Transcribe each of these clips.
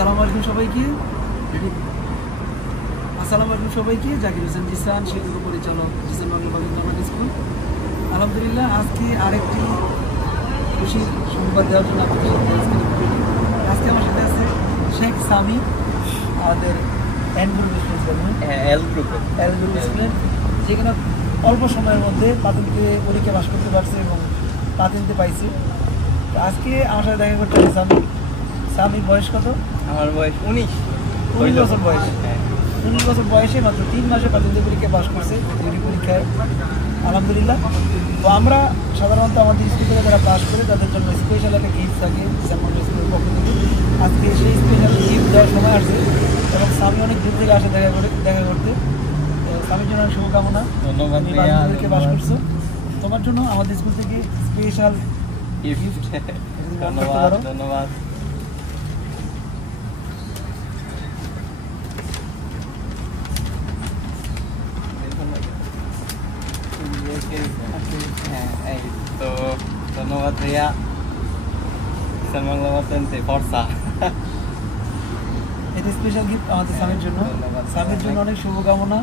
আসসালামু আলাইকুম সবাইকে জাকির হোসেন জিসান শিক্ষক পরিচালক জিসান বাংলা পাবলিক স্কুল। আলহামদুলিল্লাহ, আজকে আরেকটি খুশির সংবাদ দেওয়ার জন্য আজকে আমার সাথে আছে শেখ সামি, আমাদের এল গ্রুপ স্টুডেন্ট, যেখানে অল্প সময়ের মধ্যে প্রাথমিকে পরীক্ষা পাস করতে পারছে এবং প্রাথমিকে পাইছে। আজকে আমার সাথে দেখা করতে হবে সামির বয়স কত? আমার বয়স 19 বছর বয়স। 19 বছর বয়সে মাত্র 3 মাসে প্রাথমিক পরীক্ষা পাস করছে, পরীক্ষায় আলহামদুলিল্লাহ। তো আমরা সাধারণত আমাদের স্কুল থেকে যারা পাস করে তাদের জন্য স্পেশাল একটা গিফট থাকে স্কুলের পক্ষ থেকে। আজকে সেই স্পেশাল গিফট দেওয়ার সময় আসছে এবং স্বামী অনেক দূর থেকে আসে দেখা করতে। স্বামীর জন্য অনেক শুভকামনা। ধন্যবাদ। পাস করছো, তোমার জন্য আমাদের স্কুল থেকে স্পেশাল গিফট। ধন্যবাদ। এই তো ধন্যবাদ ভাইয়া। এটা স্পেশাল গিফট আমাদের স্বামীর জন্য। স্বামীর জন্য অনেক শুভকামনা।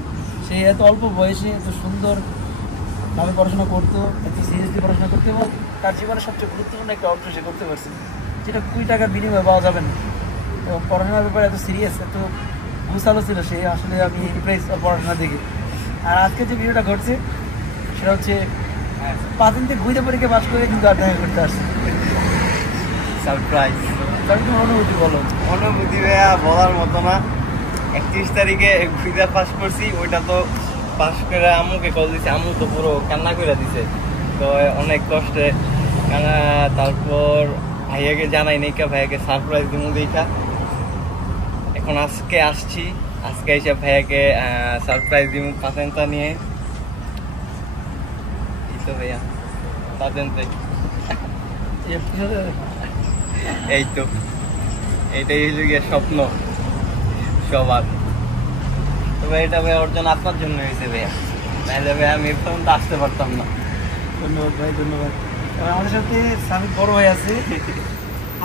সে এত অল্প বয়সে এত সুন্দরভাবে পড়াশোনা করতো, এত সিরিয়াসলি পড়াশোনা করতে, এবং তার জীবনে সবচেয়ে গুরুত্বপূর্ণ একটা অংশ সে করতে পারছে, যেটা 20 টাকার বিনিময়ে পাওয়া যাবে না। এবং পড়াশোনার ব্যাপারে এত সিরিয়াস, এত গুছালো ছিল সে। আসলে আমি ইমপ্রেস পড়াশোনা দেখে। আর আজকে যে ভিডিওটা ঘটছে সেটা হচ্ছে প্রাথমিক ঘুরে পরীক্ষা পাস করে কিন্তু আর দেখা করতে আসছে। সারপ্রাইজ। তার কোনো অনুভূতি বলো? অনুভূতি ভাইয়া বলার মতো না। 31 তারিখে ঘুরে পাস করছি, ওইটা তো পাস করে আম্মুকে কল দিছে, আম্মু তো পুরো কান্না করে দিছে। তো অনেক কষ্টে তারপর ভাইয়াকে জানাই নাই, ভাইয়াকে সারপ্রাইজ দিব দেখা। এখন আজকে আসছি, আজকে এসে ভাইয়াকে সারপ্রাইজ দিব পাতেনটা নিয়ে। এই তো ভাইয়া পাতেনতে, এই তো এইটাই হলো গিয়ে স্বপ্ন সবার। তবে এটা ভাই অর্জন আপনার জন্য হয়েছে ভাইয়া, নাহলে ভাই আমি পর্যন্ত আসতে পারতাম না। ধন্যবাদ ভাই, ধন্যবাদ। আমাদের সাথে স্বামী বড় ভাই আছে।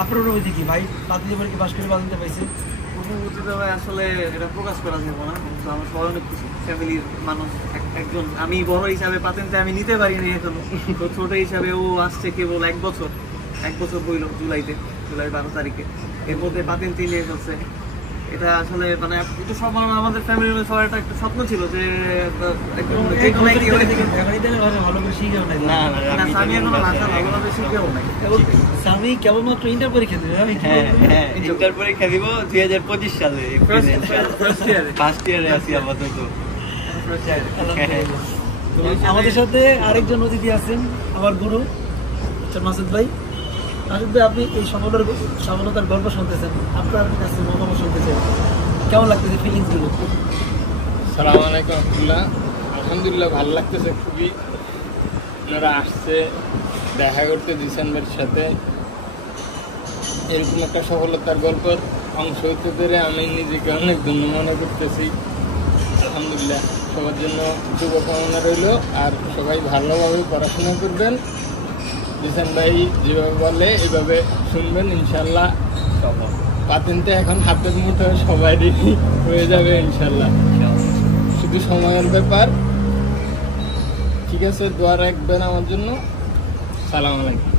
আপনার অনুভূতি কি ভাই? প্রাথমিক পরীক্ষা পাস করে প্রাথমিক পাইছে। অনুভূতিটা ভাই আসলে এটা প্রকাশ করা যাবে না। আমার সবাই অনেক খুশি, ফ্যামিলির মানুষ একজন। আমি বড় হিসাবে পাতেনতে আমি নিতে পারিনি এখনো, তো ছোট হিসাবে ও আসছে কেবল 1 বছর হইল জুলাই 12 তারিখে। এর মধ্যে পাতেনতে নিয়ে ফেলছে। এটা আসলে মানে একটু সব আমাদের ফ্যামিলির মধ্যে সবার একটা স্বপ্ন ছিল যে স্বামী এখনো ভাষা ভালোভাবে শিখেও নাই। স্বামী কেবলমাত্র ইন্টার পরীক্ষা দেবে। ইন্টার পরীক্ষা দিব 2025 সালে, ফার্স্ট ইয়ারে আছি আপাতত। আমাদের সাথে আরেকজন অতিথি আছেন, আমার গুরু মাসুদ ভাই। মাসুদ ভাই, আপনি এই সফলতার গল্প শুনতেছেন, আপনার কাছে মতামত শুনতে চাই, কেমন লাগতেছে ফিলিংস গুলো? আসসালামু আলাইকুম রহমতুল্লাহ। আলহামদুলিল্লাহ, ভালো লাগতেছে খুবই। আপনারা আসছে দেখা করতে ডিসেম্বরের সাথে, এরকম একটা সফলতার গল্পের অংশ হতে পেরে আমি নিজেকে অনেক ধন্য মনে করতেছি। আলহামদুলিল্লাহ, সবার জন্য শুভকামনা রইল। আর সবাই ভালোভাবে পড়াশোনা করবেন। জিসান ভাই যেভাবে বলে এভাবে শুনবেন, ইনশাল্লাহ পাতেনতে এখন হাতের মুঠো সবারই হয়ে যাবে ইনশাল্লাহ। শুধু সময়ের ব্যাপার। ঠিক আছে, দোয়া রাখবেন আমার জন্য। সালাম আলাইকুম।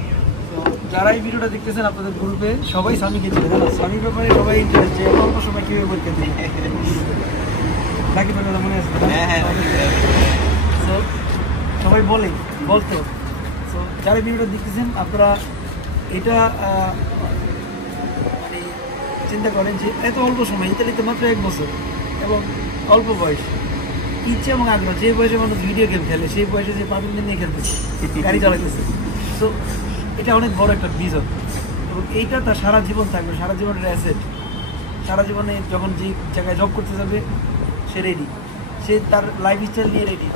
যারা এই ভিডিওটা দেখতেছেন আপনাদের গ্রুপে সবাই স্বামীকে চিনে, স্বামীর ব্যাপারে সবাই ইন্টারেস্ট, যে অল্প সময় কীভাবে পরীক্ষা দিই নাকি মনে আছে। সবাই বলতো। তো যারা ভিডিওটা দেখতেছেন আপনারা এটা মানে চিন্তা করেন যে এত অল্প সময়, ইতালিতে মাত্র 1 বছর এবং অল্প বয়স, ইচ্ছে এবং আগ্রহ, যে বয়সে মানুষ ভিডিও গেম খেলে সেই বয়সে যে প্রাথমিক নিয়ে খেলতেছে, গাড়ি চালাতেছে। তো এটা অনেক বড় একটা বিজয় এবং এইটা তার সারা জীবন থাকবে, সারা জীবনের অ্যাসেট। সারা জীবনে যখন যে জায়গায় জব করতে যাবে সে রেডি, সে তার লাইফ স্টাইল নিয়ে রেডি,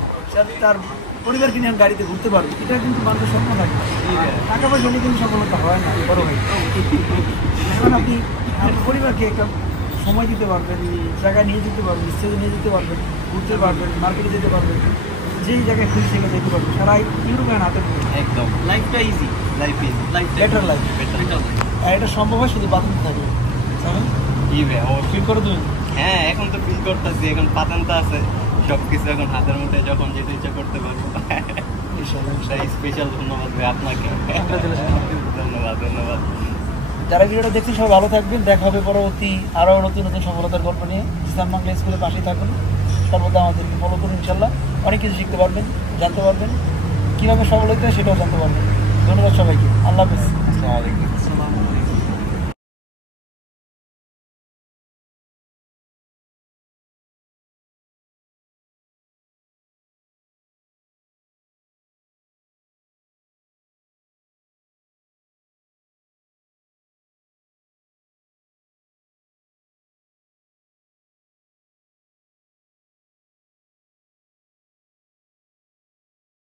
তার পরিবারকে নিয়ে গাড়িতে ঘুরতে পারবে। এটা কিন্তু মানুষের স্বপ্ন থাকে। টাকা পয়সা নিয়ে কিন্তু সফলতা হয় না বড় ভাই। এখন আপনি আপনার পরিবারকে একটা সময় দিতে পারবেন, জায়গায় নিয়ে যেতে পারবেন, স্টেজে নিয়ে যেতে পারবেন, ঘুরতে পারবেন, মার্কেটে যেতে পারবেন, যেই জায়গায় খুশি সেখানে যেতে পারবেন। সারা ইউরোপের হাতে একদম লাইফটা ইজি, লাইফ বেটার লাইফ। আর এটা সম্ভব হয় শুধু বাথরুম থাকলে। জি ভাই অবশ্যই। ফিল করো তুমি? হ্যাঁ এখন তো ফিল করতেছি, এখন পাতেনটা আছে, সবকিছু এখন হাতের মধ্যে, যখন যেটা ইচ্ছা করতে পারবো। ইনশাআল্লাহ, ইনশাআল্লাহ। স্পেশাল ধন্যবাদ ভাই আপনাকে। ধন্যবাদ ধন্যবাদ। যারা ভিডিওটা দেখছেন সবাই ভালো থাকবেন, দেখা হবে পরবর্তী আরও নতুন নতুন সফলতার গল্প নিয়ে। ইসলাম বাংলা স্কুলের পাশেই থাকুন, সর্বদা আমাদেরকে ফলো করুন, ইনশাল্লাহ অনেক কিছু শিখতে পারবেন, জানতে পারবেন, কীভাবে সফল হতে হয় সেটাও জানতে পারবেন। ধন্যবাদ সবাইকে, আল্লাহ হাফেজ। আসসালামু আলাইকুম। আসসালামু